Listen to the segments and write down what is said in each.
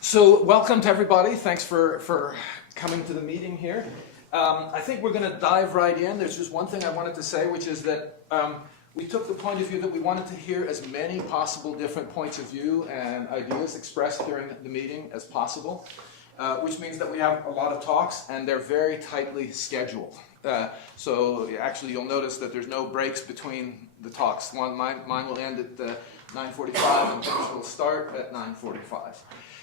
So welcome to everybody. Thanks for coming to the meeting here. I think we're going to dive right in. There's just one thing I wanted to say, which is that we took the point of view that we wanted to hear as many possible different points of view and ideas expressed during the meeting as possible, which means that we have a lot of talks and they're very tightly scheduled. So actually you'll notice that there's no breaks between the talks. Mine will end at 9:45 and things will start at 9:45.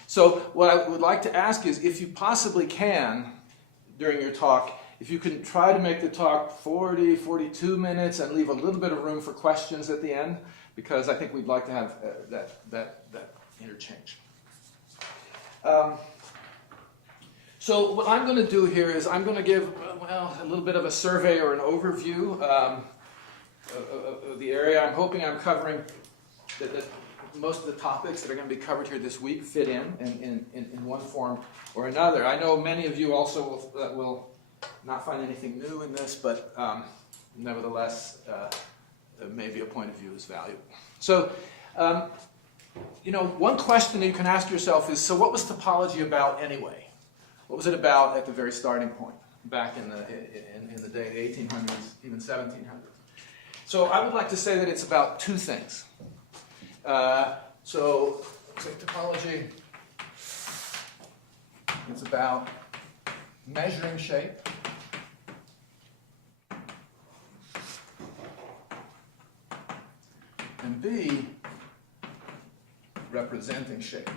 So what I would like to ask is, if you possibly can, during your talk, if you can try to make the talk 40, 42 minutes and leave a little bit of room for questions at the end, because I think we'd like to have that interchange. So what I'm going to do here is I'm going to give, a little bit of a survey or an overview of the area. I'm hoping I'm covering that most of the topics that are going to be covered here this week fit in one form or another. I know many of you also will not find anything new in this, but nevertheless, maybe a point of view is valuable. So, one question that you can ask yourself is, so what was topology about anyway? What was it about at the very starting point, back in the day, the 1800s, even 1700s? So I would like to say that it's about two things. So topology, it's about measuring shape, and B, representing shape.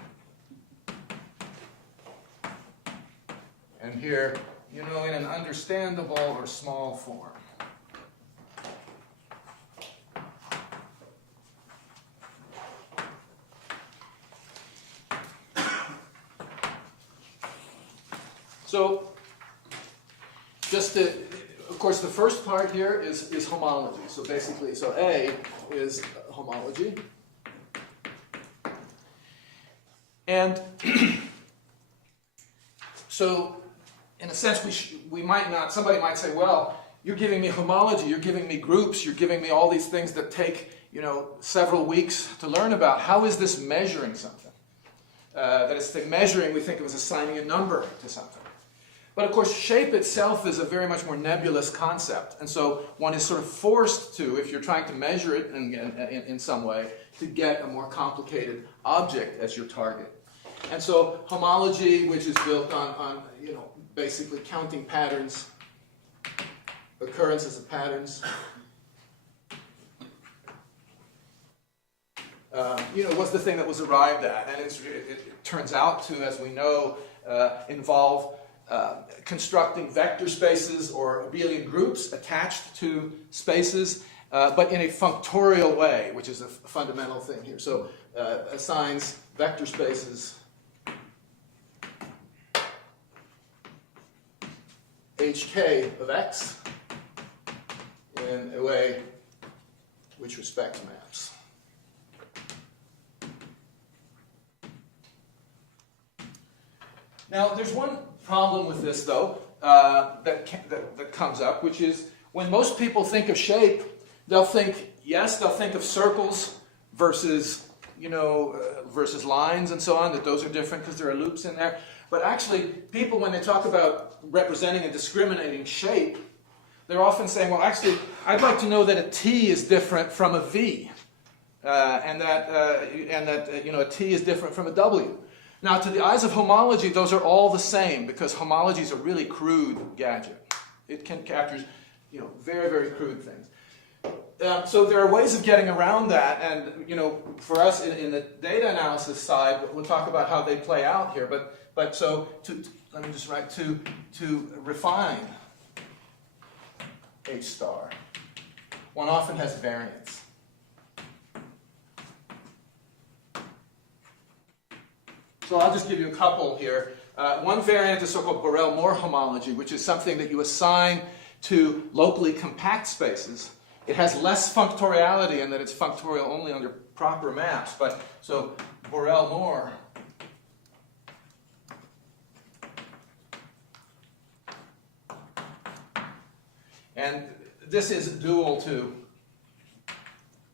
And here, in an understandable or small form. So, of course, the first part here is homology. So basically, A is homology. And so, in a sense, somebody might say, well, you're giving me homology, you're giving me groups, you're giving me all these things that take, several weeks to learn about. How is this measuring something? That is, measuring, we think of as assigning a number to something. But of course, shape itself is a very much more nebulous concept. And so one is sort of forced to, if you're trying to measure it in some way, to get a more complicated object as your target. And so homology, which is built on basically counting patterns, occurrences of patterns, was the thing that was arrived at. And it turns out to, as we know, involve constructing vector spaces or abelian groups attached to spaces, but in a functorial way, which is a fundamental thing here. So assigns vector spaces hk of x in a way which respects maps. Now, there's one problem with this, though, that comes up, which is when most people think of shape, they'll think of circles versus, versus lines and so on, that those are different because there are loops in there. But actually, people, when they talk about representing and discriminating shape, they're often saying, well, actually, I'd like to know that a T is different from a V, and that a T is different from a W. Now, to the eyes of homology, those are all the same, because homology is a really crude gadget. It can capture, very, very crude things. So there are ways of getting around that, and for us in the data analysis side, we'll talk about how they play out here. But so let me just write to refine H star, one often has variance. So I'll just give you a couple here. One variant is so-called Borel-Moore homology, which is something that you assign to locally compact spaces. It has less functoriality in that it's functorial only under proper maps. But so Borel-Moore And this is dual to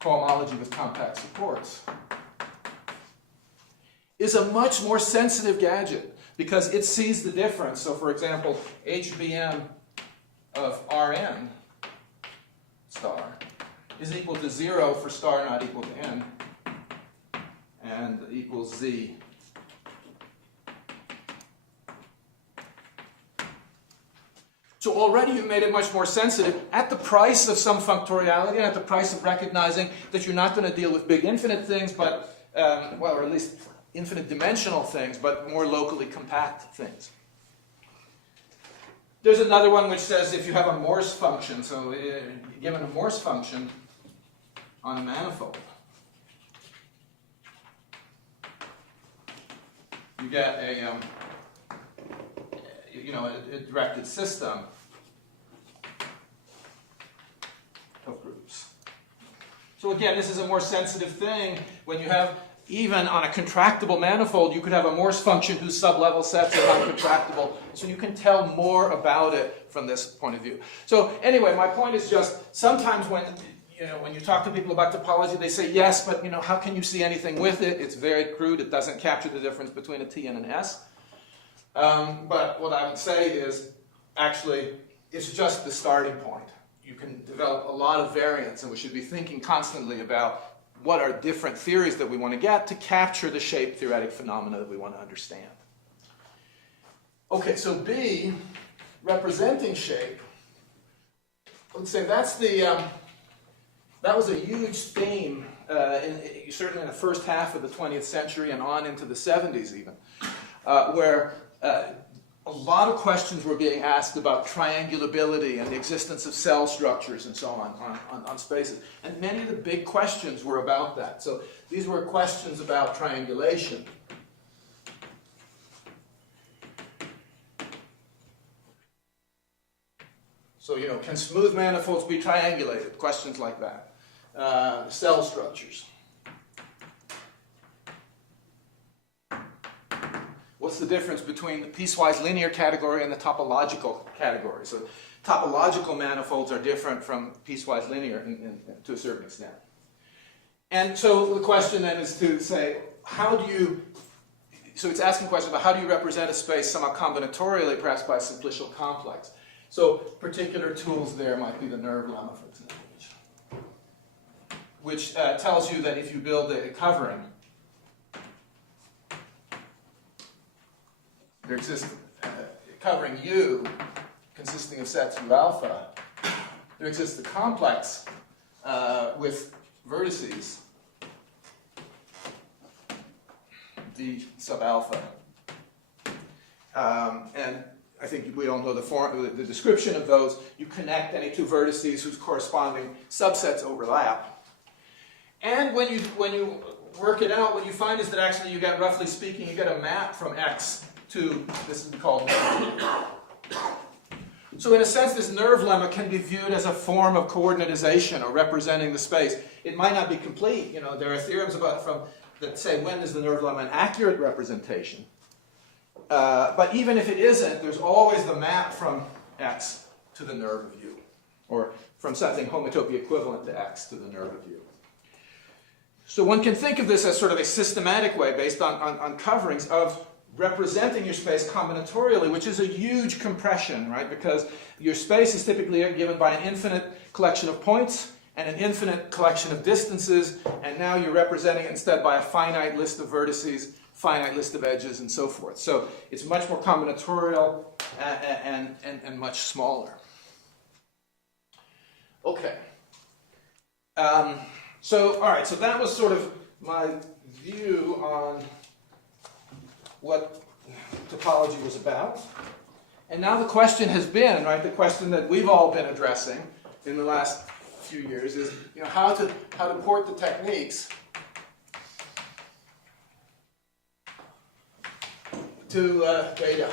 cohomology with compact supports. is a much more sensitive gadget because it sees the difference. So for example, HBM of Rn star is equal to 0 for star not equal to n, and equals z. So already you've made it much more sensitive at the price of some functoriality and at the price of recognizing that you're not going to deal with big infinite things, but, well, or at least infinite dimensional things, but more locally compact things. There's another one which says if you have a Morse function, so given a Morse function on a manifold, you get a directed system of groups. So again, this is a more sensitive thing. When you have, even on a contractible manifold, you could have a Morse function whose sublevel sets are non-contractible. So you can tell more about it from this point of view. So anyway, my point is just, sometimes when you talk to people about topology, they say, yes, but how can you see anything with it? It's very crude. It doesn't capture the difference between a T and an S. But what I would say is, actually, it's just the starting point. You can develop a lot of variants, and we should be thinking constantly about what are different theories that we want to get to capture the shape theoretic phenomena that we want to understand. Okay, so B, representing shape, let's say that's that was a huge theme, certainly in the first half of the 20th century and on into the 70s even, where a lot of questions were being asked about triangulability and the existence of cell structures and so on spaces. And many of the big questions were about that. So these were questions about triangulation. So, can smooth manifolds be triangulated? Questions like that. Cell structures. What's the difference between the piecewise linear category and the topological category? So topological manifolds are different from piecewise linear to a certain extent. And so the question then is to say, so it's asking questions about how do you represent a space somewhat combinatorially, perhaps by a simplicial complex. So particular tools there might be the nerve lemma, for example, which tells you that if you build a covering, there exists covering U consisting of sets U alpha. There exists a complex with vertices D sub alpha. And I think we all know the description of those. You connect any two vertices whose corresponding subsets overlap. And when you work it out, what you find is that actually you get, roughly speaking, you get a map from X to, this is called nerve. So in a sense, this nerve lemma can be viewed as a form of coordinatization or representing the space. It might not be complete. There are theorems that say when is the nerve lemma an accurate representation. But even if it isn't, there's always the map from X to the nerve of U, or from something homotopy equivalent to X to the nerve of U. So one can think of this as sort of a systematic way based on coverings of representing your space combinatorially, which is a huge compression, right? Because your space is typically given by an infinite collection of points and an infinite collection of distances, and now you're representing it instead by a finite list of vertices, finite list of edges, and so forth. So it's much more combinatorial and much smaller. Okay. So, all right, so that was sort of my view on what topology was about. And now the question has been, right, the question that we've all been addressing in the last few years is, how to port the techniques to data.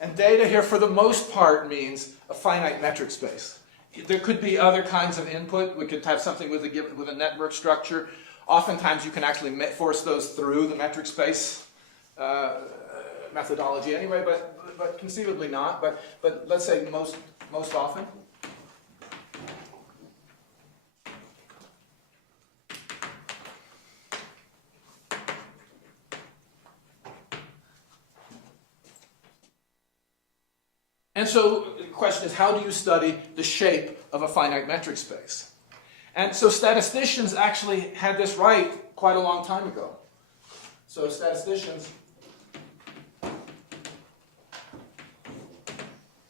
And data here, for the most part, means a finite metric space. There could be other kinds of input. We could have something with a network structure. Oftentimes, you can actually force those through the metric space methodology anyway, but conceivably not. But let's say most often. And so the question is, how do you study the shape of a finite metric space? And so statisticians actually had this right quite a long time ago. So statisticians,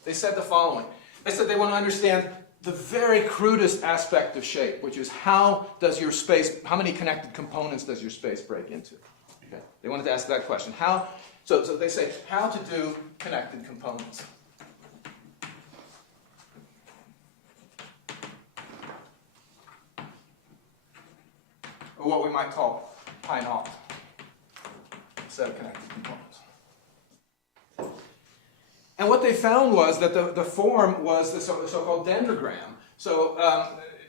they said the following. They said they want to understand the very crudest aspect of shape, which is how does your space, how many connected components does your space break into? Okay. They wanted to ask that question. So they say how to do connected components. Or what we might call pi naught, set of connected components. And what they found was that the form was the so-called dendrogram. So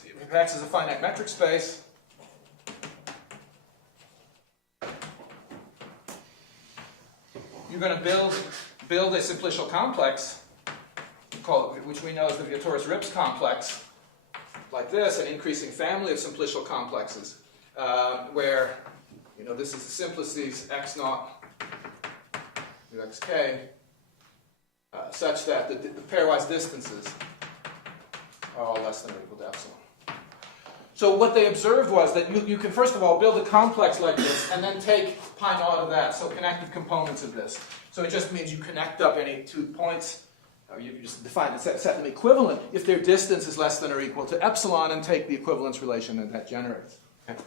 if X is a finite metric space, you're going to build a simplicial complex, which we know is the Vietoris-Rips complex, like this, an increasing family of simplicial complexes, where this is the simplices x naught to xk. Such that the pairwise distances are all less than or equal to epsilon. So what they observed was that you can first of all build a complex like this and then take pi naught of that, so connected components of this. So it just means you connect up any 2 points, or you just define and set them equivalent if their distance is less than or equal to epsilon and take the equivalence relation that generates. Okay?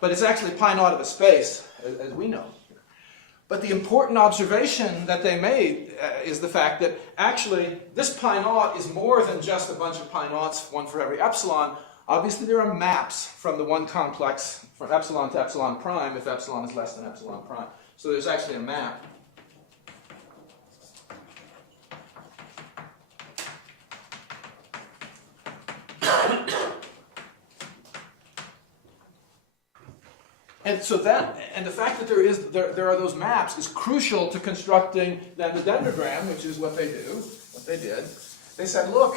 But it's actually pi naught of a space, as we know. But the important observation that they made is the fact that actually this pi naught is more than just a bunch of pi naughts, one for every epsilon. Obviously there are maps from the one complex from epsilon to epsilon prime if epsilon is less than epsilon prime. So there's actually a map. And so the fact that there are those maps is crucial to constructing then the dendrogram, which is what they did. They said, look,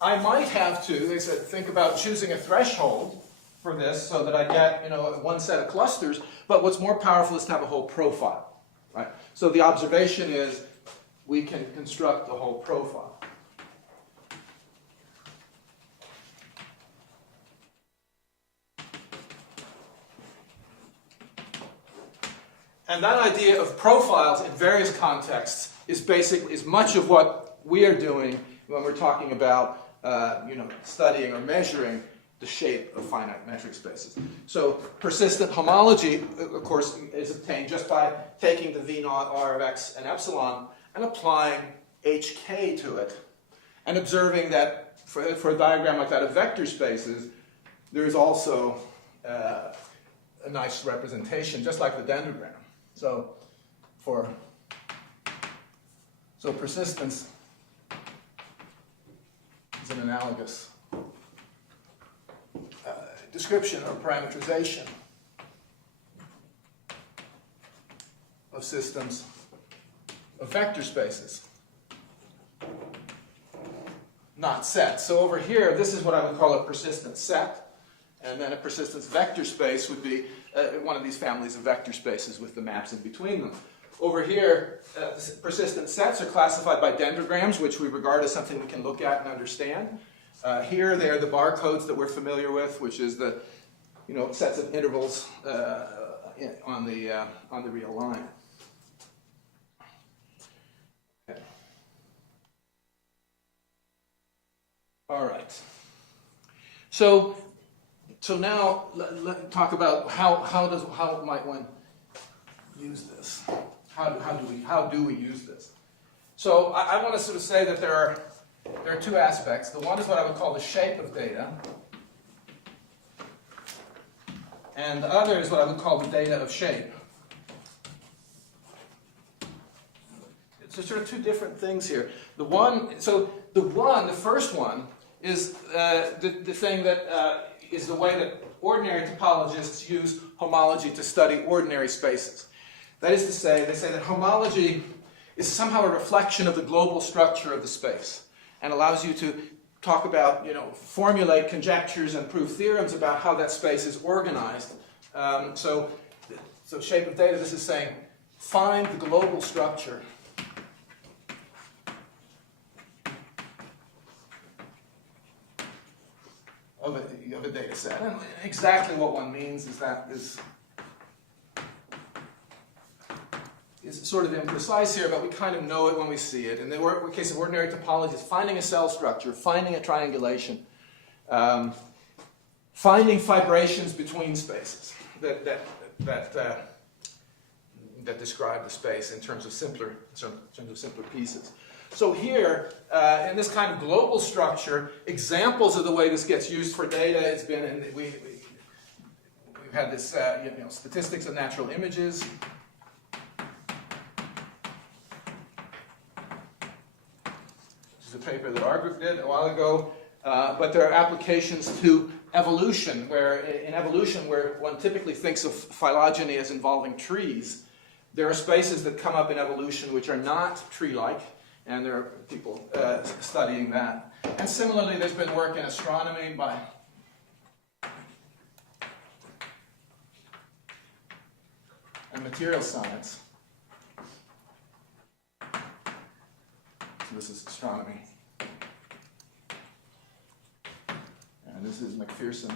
I might have to, they said, think about choosing a threshold for this so that I get, one set of clusters, but what's more powerful is to have a whole profile, right? So the observation is we can construct the whole profile. And that idea of profiles in various contexts is much of what we are doing when we're talking about studying or measuring the shape of finite metric spaces. So persistent homology, of course, is obtained just by taking the V naught R of x and epsilon and applying hk to it, and observing that for a diagram like that of vector spaces, there is also a nice representation, just like the dendrogram. So persistence is an analogous description or parameterization of systems of vector spaces, not sets. So over here, this is what I would call a persistent set, and then a persistence vector space would be one of these families of vector spaces with the maps in between them. Over here, persistent sets are classified by dendrograms, which we regard as something we can look at and understand. Here, they are the barcodes that we're familiar with, which is the sets of intervals on the real line. Okay. All right. So now let's talk about how might one use this. How do we use this? So I want to sort of say that there are two aspects. The one is what I would call the shape of data, and the other is what I would call the data of shape. It's sort of two different things here. The first one is the thing that is the way that ordinary topologists use homology to study ordinary spaces. That is to say, they say that homology is somehow a reflection of the global structure of the space and allows you to talk about, formulate conjectures and prove theorems about how that space is organized. So shape of data, this is saying, find the global structure set. And exactly what one means is that is sort of imprecise here, but we kind of know it when we see it. In the case of ordinary topology, it's finding a cell structure, finding a triangulation, finding fibrations between spaces that describe the space in terms of simpler pieces. So here, in this kind of global structure, examples of the way this gets used for data has been, and we've had this, statistics of natural images. This is a paper that our group did a while ago. But there are applications to evolution, where in evolution, where one typically thinks of phylogeny as involving trees, there are spaces that come up in evolution which are not tree-like, and there are people studying that. And similarly, there's been work in astronomy by and material science. So this is astronomy. And this is McPherson.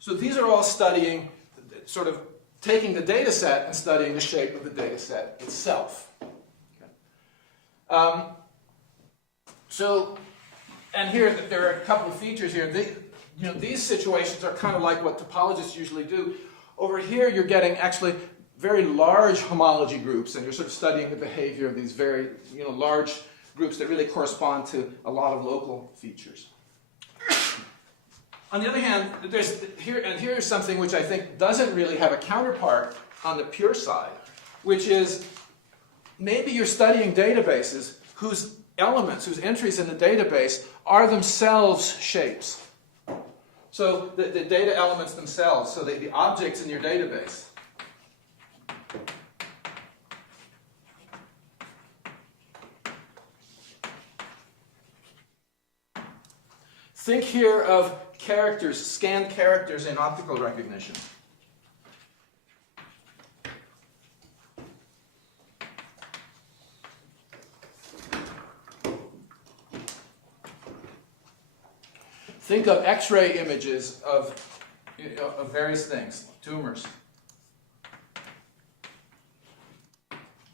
So these are all studying, sort of taking the data set and studying the shape of the data set itself. Okay. And here there are a couple of features here. These situations are kind of like what topologists usually do. Over here you're getting actually very large homology groups, and you're sort of studying the behavior of these very large groups that really correspond to a lot of local features. On the other hand, here's something which I think doesn't really have a counterpart on the pure side, which is maybe you're studying databases whose elements, whose entries in the database are themselves shapes. So the data elements themselves, so the objects in your database. Think here of characters, scanned characters in optical recognition. Think of X-ray images of various things, tumors.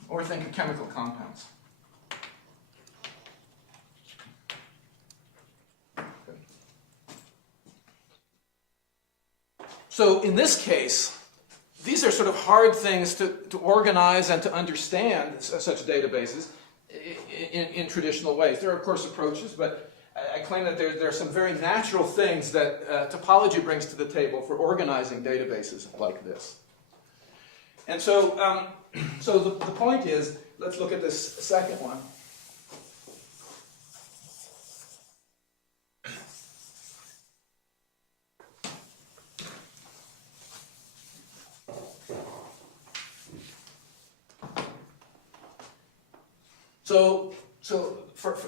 Or think of chemical compounds. So in this case, these are sort of hard things to organize and to understand such databases in traditional ways. There are, of course, approaches, but I claim that there are some very natural things that topology brings to the table for organizing databases like this. And so, the point is, let's look at this second one.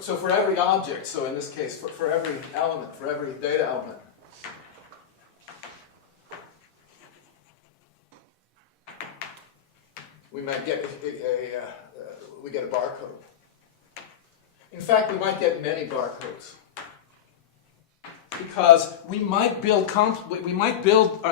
So for every object, so in this case, for every element, for every data element, we might get a barcode. In fact, we might get many barcodes, because we might build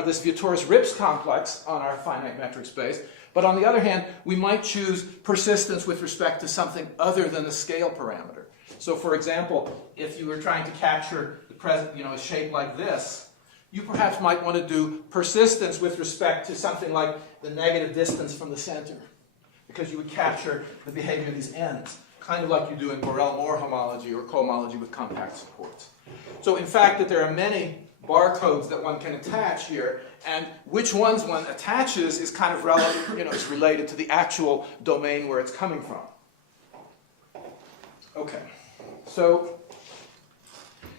this Vietoris-Rips complex on our finite metric space. But on the other hand, we might choose persistence with respect to something other than the scale parameter. So for example, if you were trying to capture a shape like this, you perhaps might want to do persistence with respect to something like the negative distance from the center, because you would capture the behavior of these ends, kind of like you do in Borel-Moore homology or cohomology with compact supports. So in fact, that there are many barcodes that one can attach here, and which ones one attaches is kind of relevant, it's related to the actual domain where it's coming from. Okay, so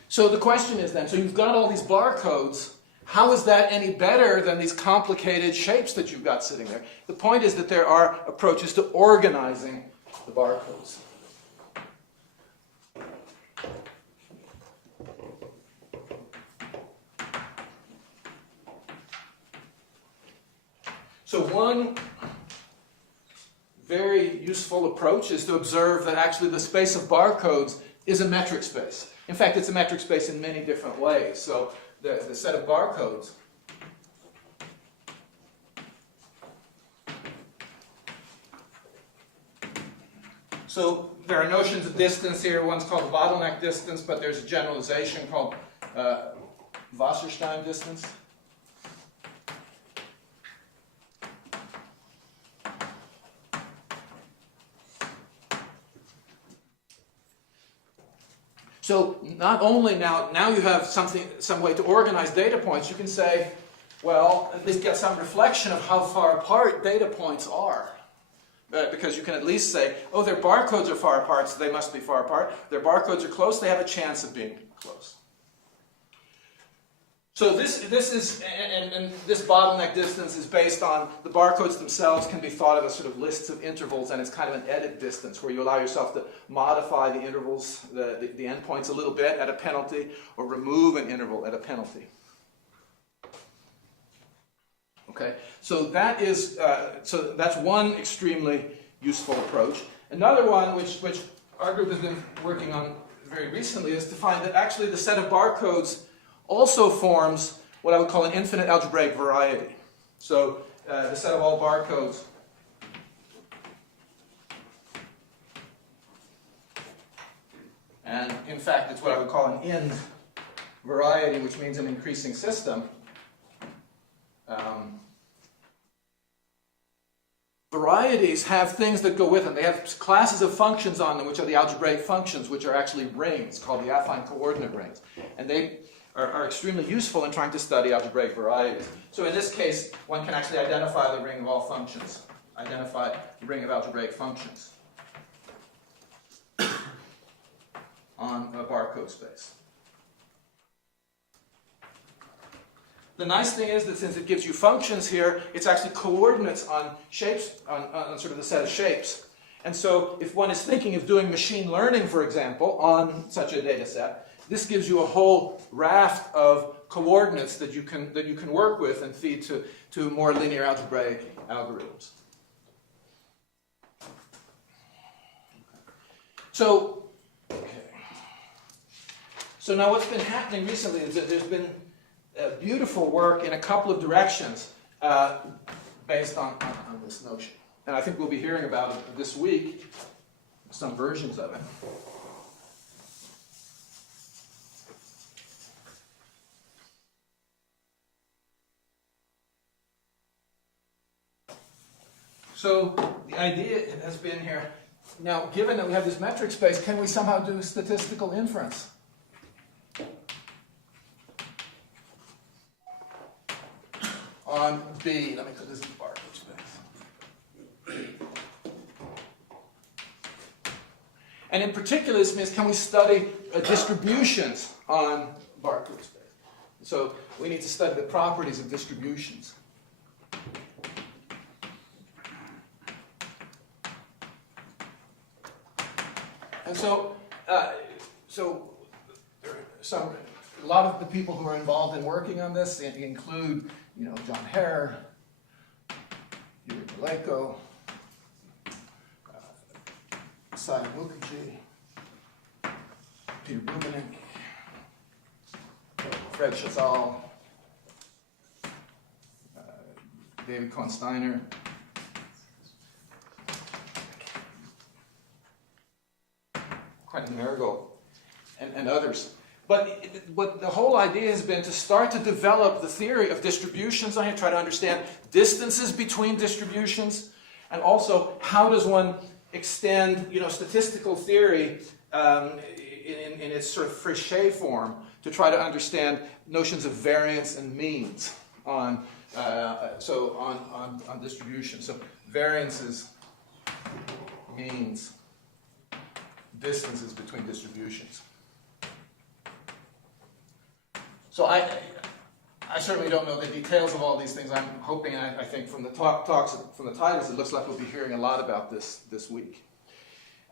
the question is then, so you've got all these barcodes, how is that any better than these complicated shapes that you've got sitting there? The point is that there are approaches to organizing the barcodes. So one very useful approach is to observe that actually the space of barcodes is a metric space. In fact, it's a metric space in many different ways. So the set of barcodes so there are notions of distance here. One's called the bottleneck distance, but there's a generalization called Wasserstein distance. So not only now you have some way to organize data points, you can say, well, at least get some reflection of how far apart data points are. Because you can at least say, oh, their barcodes are far apart, so they must be far apart. Their barcodes are close, they have a chance of being close. So this is, and this bottleneck distance is based on the barcodes themselves can be thought of as sort of lists of intervals, and it's kind of an edit distance where you allow yourself to modify the intervals, the endpoints a little bit at a penalty, or remove an interval at a penalty. Okay, so that is so that's one extremely useful approach. Another one, which our group has been working on very recently, is to find that actually the set of barcodes also forms what I would call an infinite algebraic variety. So the set of all barcodes and in fact it's what I would call an IND variety, which means an increasing system. Varieties have things that go with them. They have classes of functions on them, which are the algebraic functions, which are actually rings, called the affine coordinate rings. And they are extremely useful in trying to study algebraic varieties. So in this case, one can actually identify the ring of all functions, identify the ring of algebraic functions on a barcode space. The nice thing is that since it gives you functions here, it's actually coordinates on shapes, on sort of the set of shapes. And so if one is thinking of doing machine learning, for example, on such a data set, this gives you a whole raft of coordinates that you can work with and feed to more linear algebraic algorithms. So now what's been happening recently is that there's been beautiful work in a couple of directions based on this notion. And I think we'll be hearing about it this week, some versions of it. So the idea has been here, now given that we have this metric space, can we somehow do statistical inference? On B, let me put this in barcode space. And in particular, this means can we study distributions on barcode space? So we need to study the properties of distributions. And so there are a lot of the people who are involved in working on this include, John Hare, Yuri Maleko, Sayed Mukherjee, Peter Bubenik, Fred Chazal, David Cohen-Steiner, Quentin Marigold, and others. But the whole idea has been to start to develop the theory of distributions. I try to understand distances between distributions, and also how does one extend, statistical theory in its sort of Fréchet form to try to understand notions of variance and means on distribution. So variances, means, distances between distributions. So I certainly don't know the details of all these things. I'm hoping, I think from the talks, from the titles, it looks like we'll be hearing a lot about this week.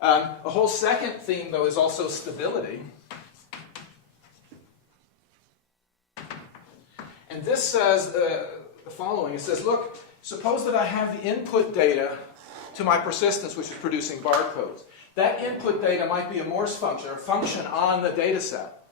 A whole second theme, though, is also stability. And this says the following. It says, look, suppose that I have the input data to my persistence, which is producing barcodes. that input data might be a Morse function or a function on the data set,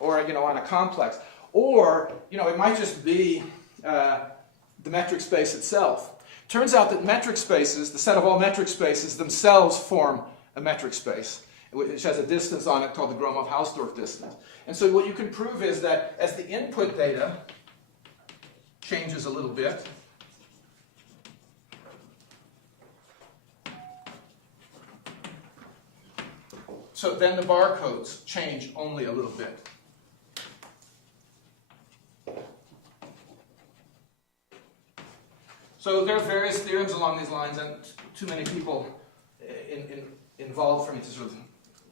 or on a complex. Or it might just be the metric space itself. Turns out that metric spaces, the set of all metric spaces themselves form a metric space, which has a distance on it called the Gromov-Hausdorff distance. And so what you can prove is that as the input data changes a little bit, so then the barcodes change only a little bit. So there are various theorems along these lines, and too many people involved for me to sort of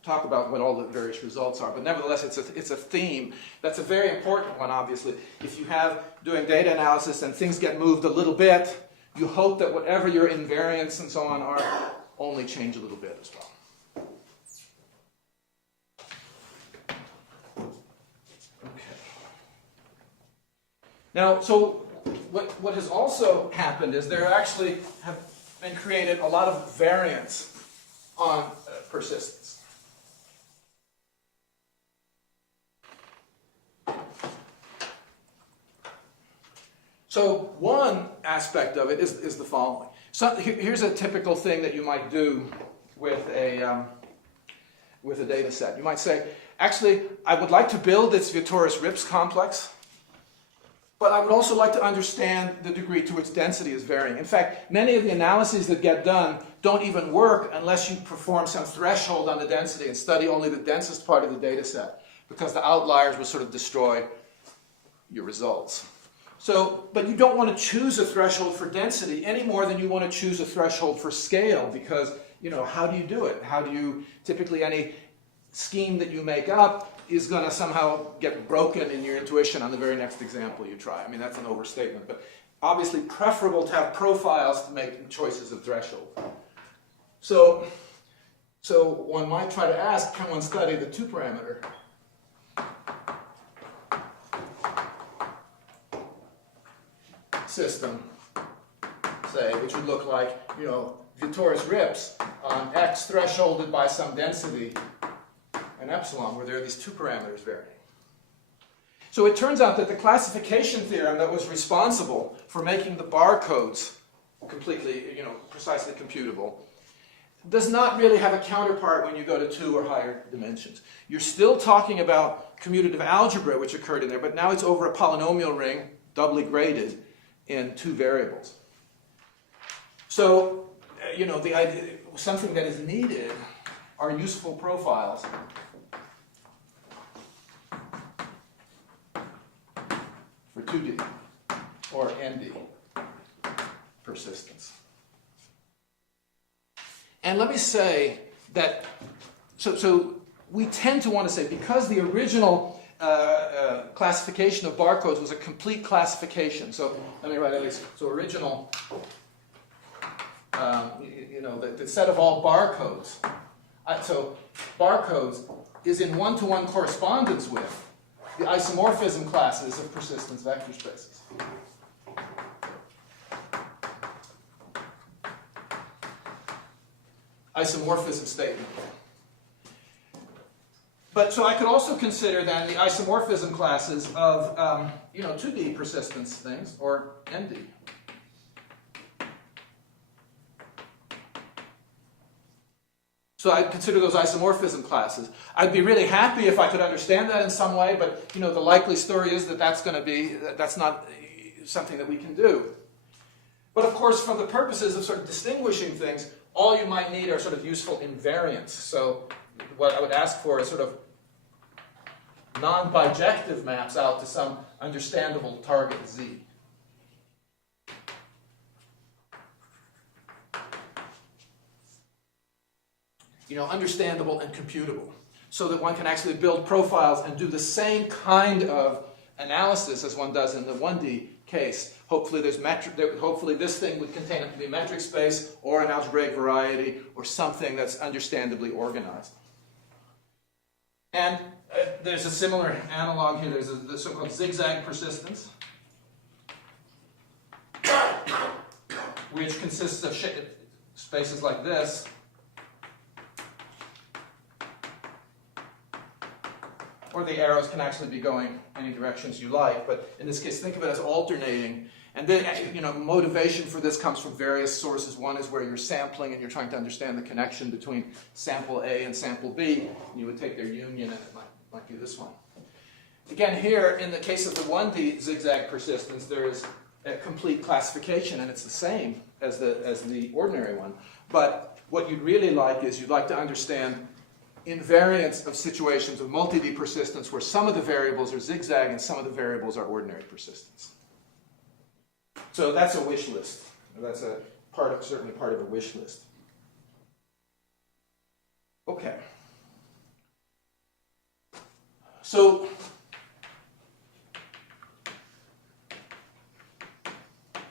talk about what all the various results are. But nevertheless, it's a theme that's a very important one, obviously. If you have doing data analysis and things get moved a little bit, you hope that whatever your invariants and so on are only change a little bit as well. Okay. Now, so what has also happened is there actually have been created a lot of variants on persistence. So one aspect of it is the following. So here's a typical thing that you might do with a data set. You might say, actually, I would like to build this Vietoris-Rips complex, but I would also like to understand the degree to which density is varying. In fact, many of the analyses that get done don't even work unless you perform some threshold on the density and study only the densest part of the data set, because the outliers will sort of destroy your results. So, but you don't want to choose a threshold for density any more than you want to choose a threshold for scale, because, how do you do it? How do you, typically any scheme that you make up is going to somehow get broken in your intuition on the very next example you try. I mean, that's an overstatement, but obviously preferable to have profiles to make choices of threshold. So one might try to ask, can one study the two-parameter system, say, which would look like, Vietoris-Rips on X thresholded by some density and epsilon, where there are these two parameters varying. So it turns out that the classification theorem that was responsible for making the barcodes completely, precisely computable, does not really have a counterpart when you go to 2 or higher dimensions. You're still talking about commutative algebra, which occurred in there, but now it's over a polynomial ring, doubly graded, in 2 variables. So, the idea, something that is needed are useful profiles for 2D or ND persistence. And let me say that, so we tend to want to say, because the original classification of barcodes was a complete classification. So let me write at least, so original, the set of all barcodes. So barcodes is in one-to-one correspondence with the isomorphism classes of persistence vector spaces. Isomorphism statement. But so I could also consider then the isomorphism classes of 2D persistence things, or ND. So I'd consider those isomorphism classes. I'd be really happy if I could understand that in some way, but the likely story is that that's not something that we can do. But of course, for the purposes of sort of distinguishing things, all you might need are sort of useful invariants. So what I would ask for is sort of non-bijective maps out to some understandable target Z. Understandable and computable, so that one can actually build profiles and do the same kind of analysis as one does in the 1D case. Hopefully this thing would contain a metric space or an algebraic variety or something that's understandably organized. And there's a similar analog here. There's the so-called zigzag persistence, which consists of spaces like this, or the arrows can actually be going any directions you like, but in this case, think of it as alternating. And then, motivation for this comes from various sources. One is where you're sampling and you're trying to understand the connection between sample A and sample B. And you would take their union, and it might be this one. Again, here, in the case of the 1D zigzag persistence, there is a complete classification, and it's the same as the ordinary one. But what you'd really like is you'd like to understand invariance of situations of multi-D persistence where some of the variables are zigzag and some of the variables are ordinary persistence. So that's a wish list. That's certainly part of a wish list. Okay. So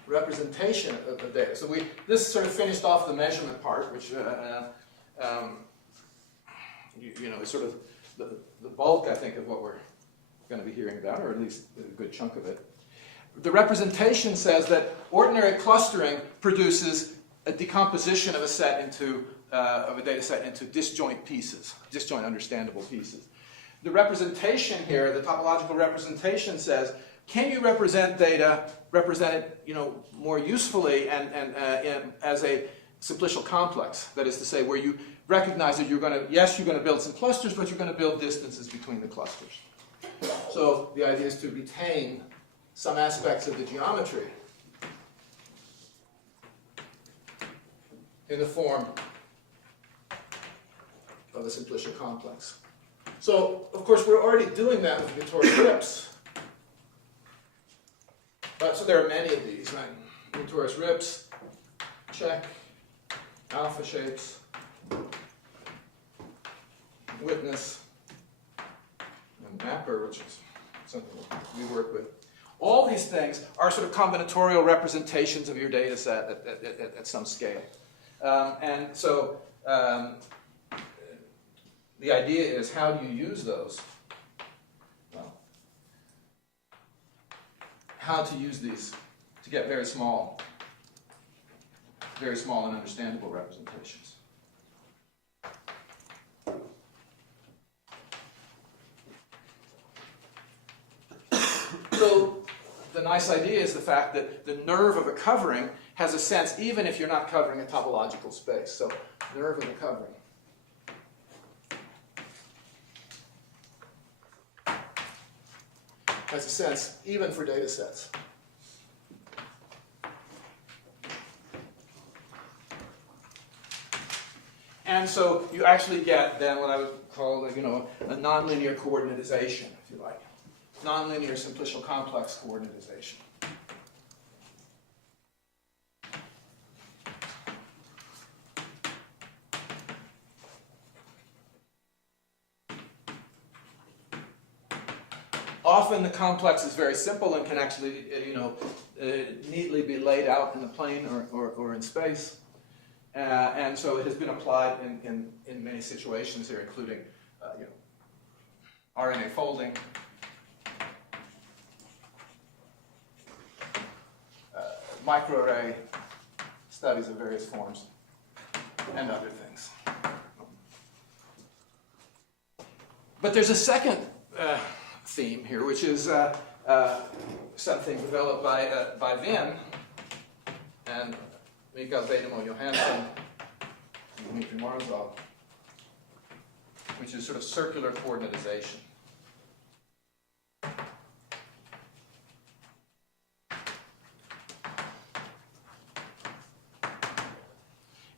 representation of the data. So this sort of finished off the measurement part, which is sort of the bulk, I think, of what we're going to be hearing about, or at least a good chunk of it. The representation says that ordinary clustering produces a decomposition of a set into of a data set into disjoint pieces, disjoint understandable pieces. The representation here, the topological representation, says, can you represent data, represent it, more usefully and as a simplicial complex? That is to say, where you recognize that you're going to build some clusters, but you're going to build distances between the clusters. So the idea is to retain some aspects of the geometry in the form of a simplicial complex. So, of course, we're already doing that with Vittori-Rips. So there are many of these, right? Vittori-Rips, check, alpha shapes, witness, and mapper, which is something we work with. All these things are sort of combinatorial representations of your data set at some scale. And so the idea is, how do you use those? Well, how to use these to get very small and understandable representations. So the nice idea is the fact that the nerve of a covering has a sense even if you're not covering a topological space. So nerve of a covering. Has a sense even for data sets. And so you actually get then what I would call a nonlinear coordinatization, if you like. Nonlinear simplicial complex coordinatization. Often the complex is very simple and can actually, neatly be laid out in the plane or in space. And so it has been applied in many situations here, including, RNA folding, microarray studies of various forms, and other things. But there's a second theme here, which is something developed by Wien and Mikael Vedemo-Johansson and Dmitry Morozov, which is sort of circular coordinatization.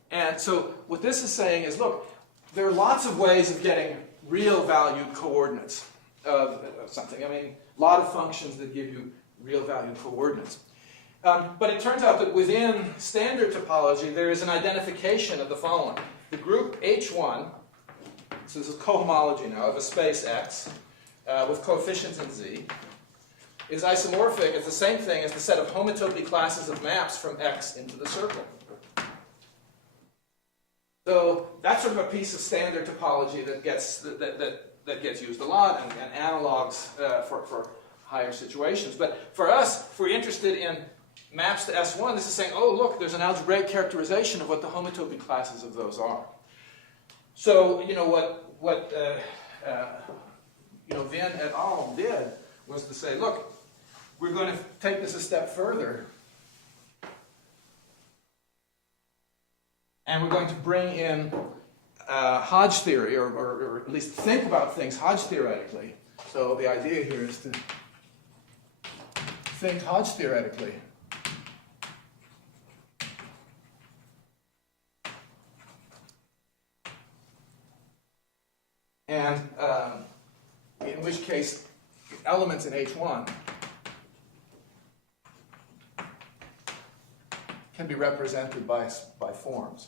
And so what this is saying is, look, there are lots of ways of getting real valued coordinates of something. I mean, a lot of functions that give you real valued coordinates. But it turns out that within standard topology, there is an identification of the following. The group H1, so this is cohomology now, of a space X with coefficients in Z, is isomorphic. It's the same thing as the set of homotopy classes of maps from X into the circle. So that's sort of a piece of standard topology that gets used a lot and analogs for higher situations. But for us, if we're interested in maps to S1, this is saying, oh, look, there's an algebraic characterization of what the homotopy classes of those are. So, what Vin et al. Did was to say, look, we're going to take this a step further, and we're going to bring in Hodge theory, or at least think about things Hodge theoretically. So the idea here is to think Hodge theoretically. And in which case, elements in H1 can be represented by forms.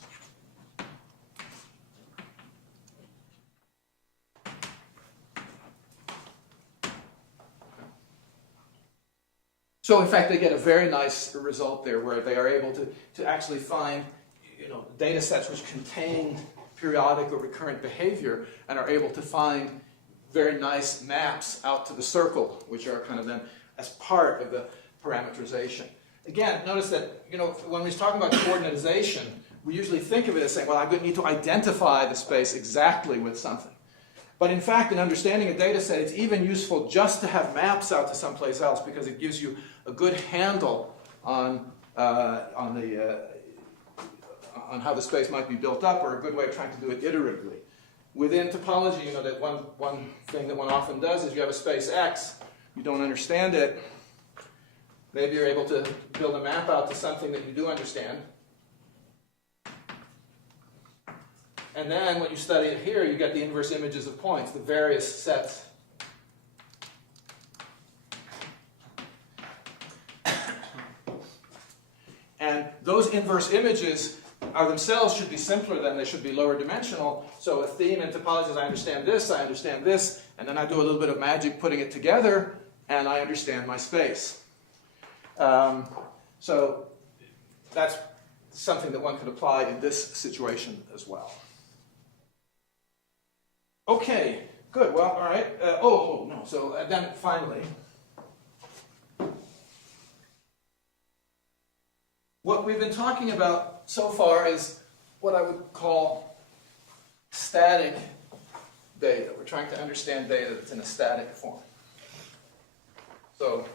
So in fact, they get a very nice result there where they are able to actually find data sets which contain periodic or recurrent behavior and are able to find very nice maps out to the circle, which are kind of then as part of the parameterization. Again, notice that when we're talking about coordinatization, we usually think of it as saying, well, I'm going to need to identify the space exactly with something. But in fact, in understanding a data set, it's even useful just to have maps out to someplace else because it gives you a good handle on how the space might be built up, or a good way of trying to do it iteratively. Within topology, that one thing that one often does is you have a space X, you don't understand it, maybe you're able to build a map out to something that you do understand. And then when you study it here, you get the inverse images of points, the various sets. And those inverse images are themselves should be simpler than they should be lower dimensional. So a theme in topology is I understand this, and then I do a little bit of magic putting it together, and I understand my space. So that's something that one could apply in this situation as well. Okay, good. Well, all right. No. So then finally, what we've been talking about so far is what I would call static data. We're trying to understand data that's in a static form. So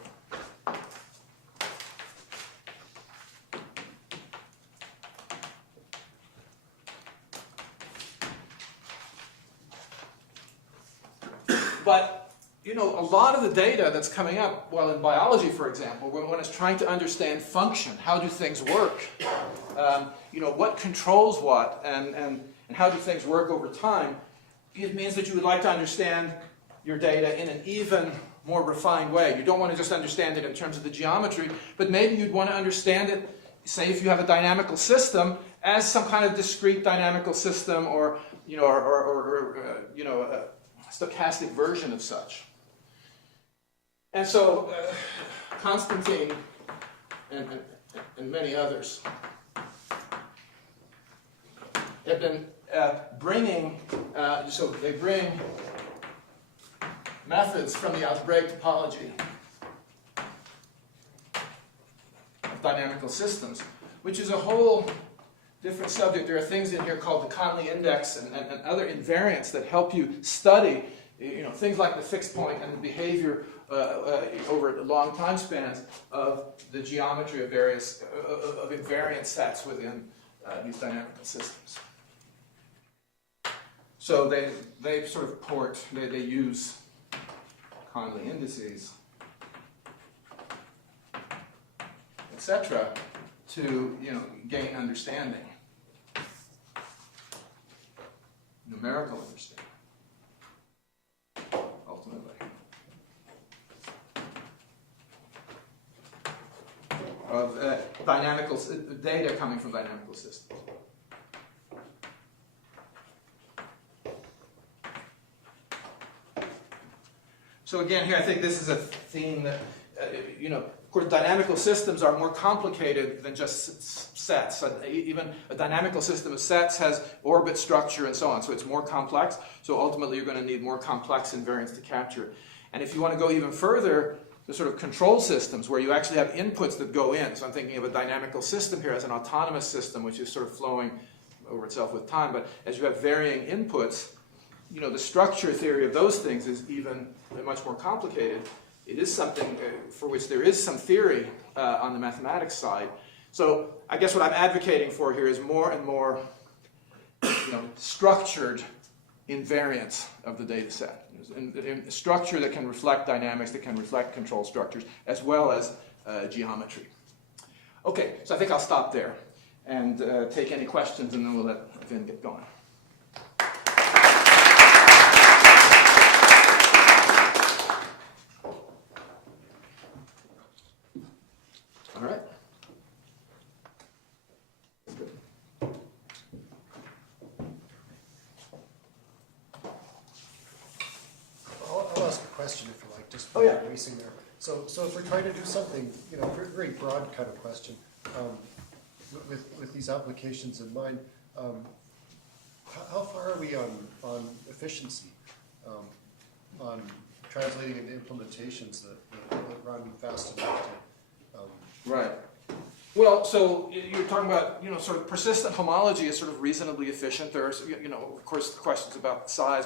but a lot of the data that's coming up, well, in biology, for example, when one is trying to understand function, how do things work, what controls what, and how do things work over time, it means that you would like to understand your data in an even more refined way. You don't want to just understand it in terms of the geometry, but maybe you'd want to understand it, say if you have a dynamical system, as some kind of discrete dynamical system, or a stochastic version of such. And so Constantine and many others have been bringing, so they bring methods from the algebraic topology of dynamical systems, which is a whole different subject. There are things in here called the Conley index and other invariants that help you study things like the fixed point and the behavior over long time spans of the geometry of various of invariant sets within these dynamical systems. So they sort of they use Conley indices, etc., to gain understanding, numerical understanding, ultimately, of dynamical data coming from dynamical systems. So again, here I think this is a theme that, of course, dynamical systems are more complicated than just sets. Even a dynamical system of sets has orbit structure and so on, so it's more complex. So ultimately, you're going to need more complex invariants to capture it. And if you want to go even further, the sort of control systems where you actually have inputs that go in. So I'm thinking of a dynamical system here as an autonomous system, which is sort of flowing over itself with time. But as you have varying inputs, the structure theory of those things is even much more complicated. It is something for which there is some theory on the mathematics side. So I guess what I'm advocating for here is more and more structured invariance of the data set. In structure that can reflect dynamics, that can reflect control structures, as well as geometry. Okay, so I think I'll stop there and take any questions, and then we'll let Vin get going. All right. I'll ask a question if you like, just Oh, yeah. racing there. So if we're trying to do something, very broad kind of question, with these applications in mind, how far are we on efficiency, on translating into implementations that run fast enough to? Right. Well, so you're talking about, sort of persistent homology is sort of reasonably efficient. There's, of course, questions about size,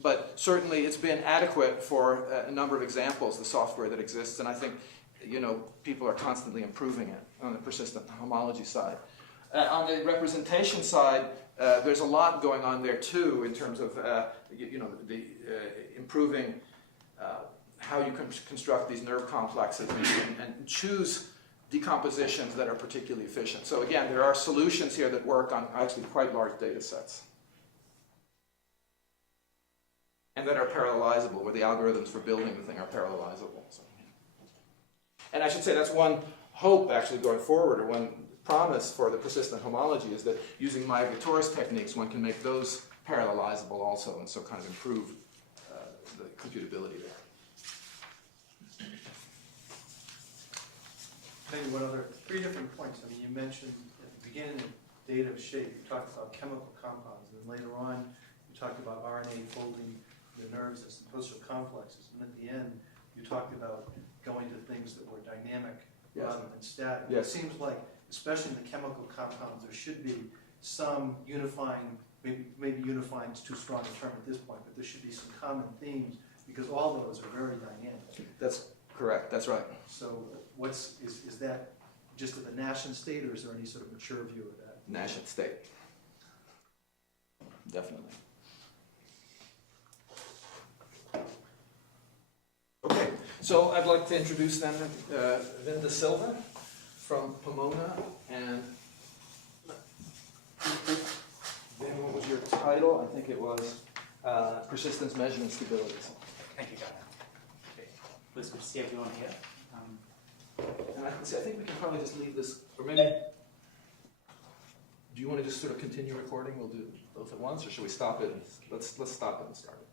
but certainly it's been adequate for a number of examples, the software that exists, and I think, people are constantly improving it on the persistent homology side. On the representation side, there's a lot going on there too in terms of, improving how you can construct these nerve complexes and choose decompositions that are particularly efficient. So again, there are solutions here that work on actually quite large data sets. And that are parallelizable, where the algorithms for building the thing are parallelizable. So, and I should say that's one hope actually going forward, or one promise for the persistent homology, is that using Mayer-Vittore's techniques, one can make those parallelizable also, and so kind of improve the computability there. Maybe one other, 3 different points. I mean, you mentioned at the beginning of data of shape, you talked about chemical compounds, and later on you talked about RNA folding the nerves as opposed to complexes, and at the end you talked about going to things that were dynamic rather than static. Yes. It seems like, especially in the chemical compounds, there should be some unifying, maybe unifying is too strong a term at this point, but there should be some common themes, because all those are very dynamic. That's correct, that's right. So is that just at the nascent state, or is there any sort of mature view of that? Nascent state. Definitely. Okay, so I'd like to introduce then Vin De Silva from Pomona, and Vin, what was your title? I think it was Persistence Measurement Stability. Thank you, John. Okay. It's good to see everyone here. And I think we can probably just leave this, or maybe, do you want to just sort of continue recording? We'll do both at once, or should we stop it? Let's stop it and start it.